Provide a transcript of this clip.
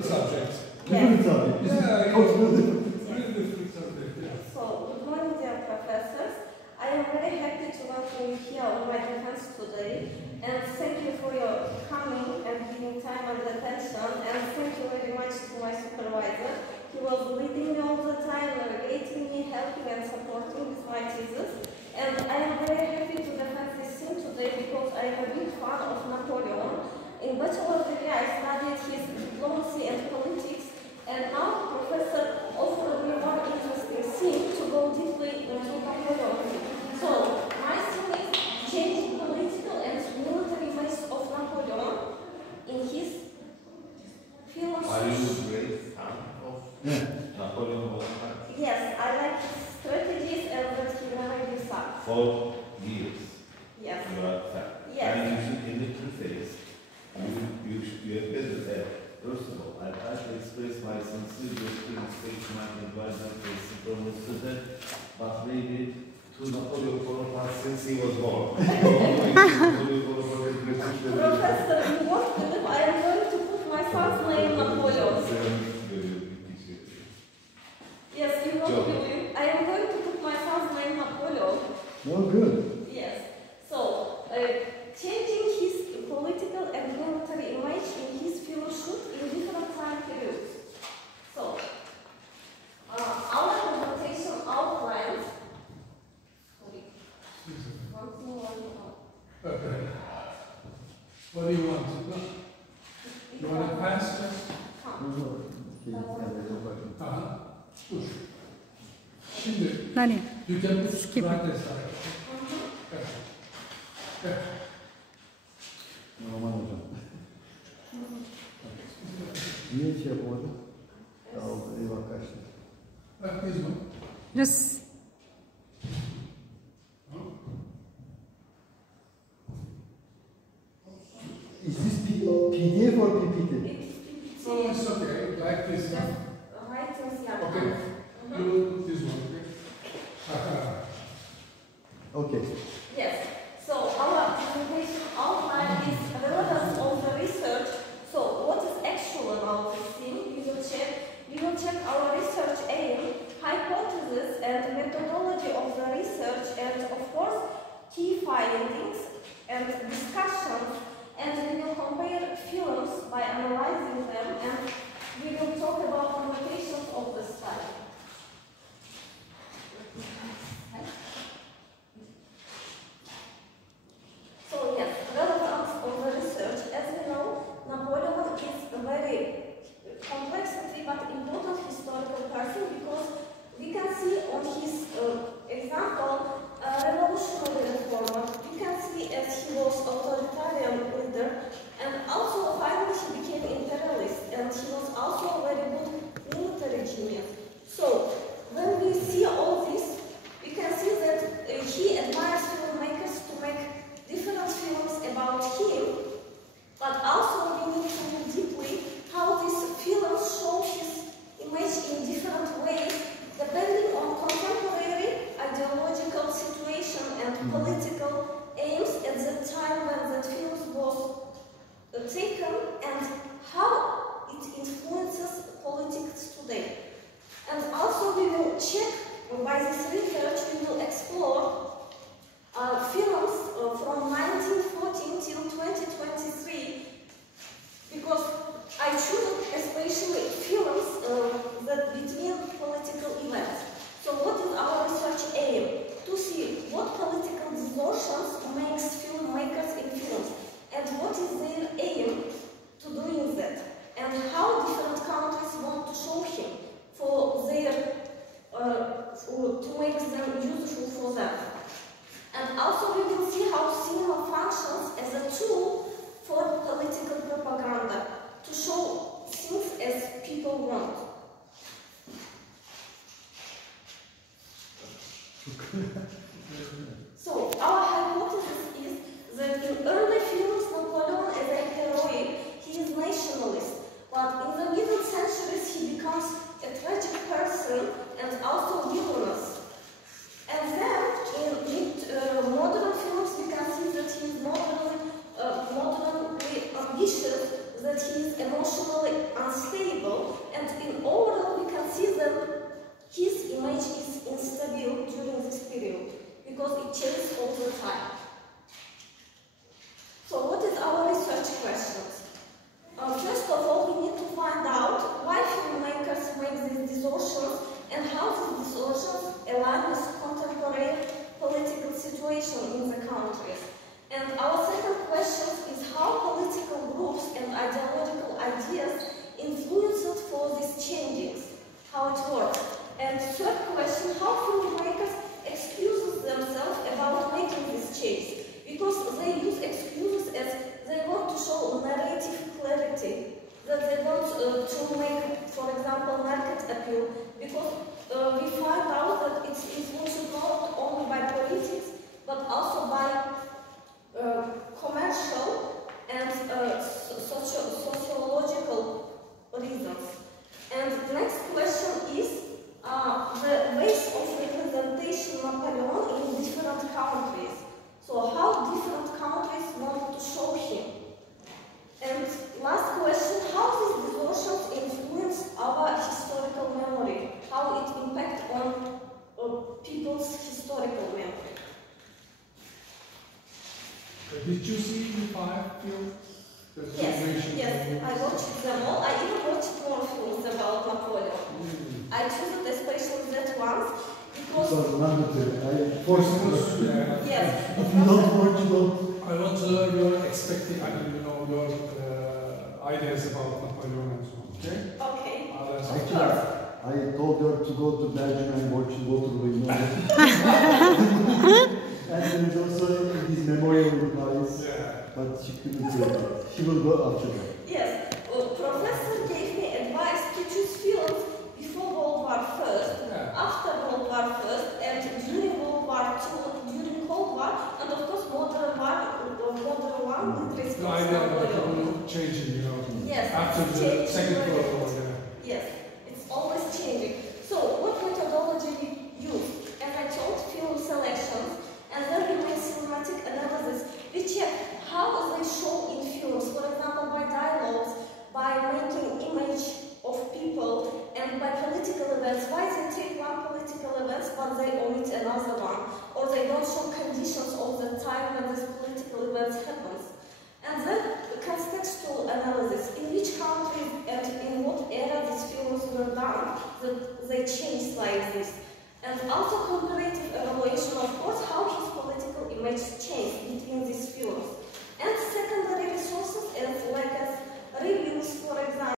Subject. Different subject. Yeah, Totally different subject. Yeah. So, good morning, dear professors. I am very happy to welcome you here on my defense today, and thank you for your coming and giving time and attention, and thank you very much to my supervisor. He was leading me all the time, navigating me, helping and supporting with my thesis, and I am very happy to defend this theme today because I am a big fan of Napoleon. In bachelor degree, I studied his diplomacy and politics, and now Professor offered me one interesting theme to go deeply into Napoleon. So, my theme is changing political and military image of Napoleon in his philosophy. Are you a great fan of Napoleon Bonaparte? Yes, I like his strategies and that he never gives up. For years. Yes. You are a fan. Yes. And you should, in the preface, you have better said, first of all, I try to express my sincere respect to my advisor from the student, but maybe to Napoleon Bonaparte since he was born. Professor, you won't believe I am going to put my son's name Napoleon. Yes, you won't believe. I am going to put my son's name Napoleon. Oh, good. Yes. So, changing his political and military image in his philosophy in different time periods. So, our presentation outlines. Okay. What do you want? You want to pass this? Dur. Şimdi, Nani? you can Skip. write this out. Okay. Normal hocam. Niye şey yapamadım? Aldı, eyvah kaçtı. Bak biz mi? Just Is this PDF or PPT? So it's okay, like this. Just write things down. Okay. You will put this one, okay? Okay. Yes. So our presentation outline is relevance of the research. So what is actual about this theme? We will check our research aim, hypothesis and methodology of the research, and of course key findings and discussions, and we will compare films by analyzing them, and we will talk about limitations of the study. So yes, relevance of the research. As we know, Napoleon is a very complexity but important historical person because we can see on his example a revolutionary reformer. We can see as he was authoritarian leader, and also finally he became imperialist, and he was also a very good military genius. So when we see all this, we can see that he admires filmmakers to make different films about him, but also we need to look deeply how these films show his image in different ways, depending on contemporary ideological situation and political aims at the time when that film was taken, and how it influences politics today. And also we will check, by this research, we will explore films from 1914 till 2023, because I choose especially films that between political events. So what is our research aim? To see what political distortions makes filmmakers in films, and what is their aim to doing that, and how different countries want to show him for their to make them useful for them. And also we will see how cinema functions as a tool for political propaganda, to show things as people want. So our hypothesis is that in early films Napoleon is a heroic, he is nationalist, but in the middle centuries he becomes a tragic person and also villainous. And then in modern films we can see that he is moderately ambitious, that he is emotionally unstable. changing, how it works. And third question, how filmmakers excuse themselves about making this change? Because they use excuses as they want to show narrative clarity, that they want to make, for example, market appeal, because we find out that it's influenced not only by politics, but also by commercial and sociological reasons. And the next question is the ways of representation of Napoleon in different countries. So how different countries want to show him. And last question, how these distortions influence our historical memory? How it impacts on people's historical memory? Did you see the 5 films? Yes, I watched them all. I even watched more films about Napoleon. I chose it especially that ones because... It was mandatory. I forced it. Yes. If you don't watch, you don't. I want to learn your expecting, your ideas about Napoleon and so on, okay? Okay. Actually, I told her to go to Belgium and watch Waterloo. And there is also his memorial replies. Yeah. But she couldn't say that. She will go after that. Yes. Professor gave me advice to choose films before World War I, after World War I, and during World War II, during Cold War, and of course modern one with respect The idea of changing, Yes, after the Second World War. Yes, it's always changing. So, what methodology we use? As I told, film selections, and then we make cinematic analysis. We check how they show in films, for example, by dialogues, by making image of people, and by political events. Why they take one political event, but they omit another one, or they don't show conditions of the time when this political event happens. And then the contextual analysis, in which country and in what era these films were done, that they changed like this. And also comparative evaluation, of course, how his political image changed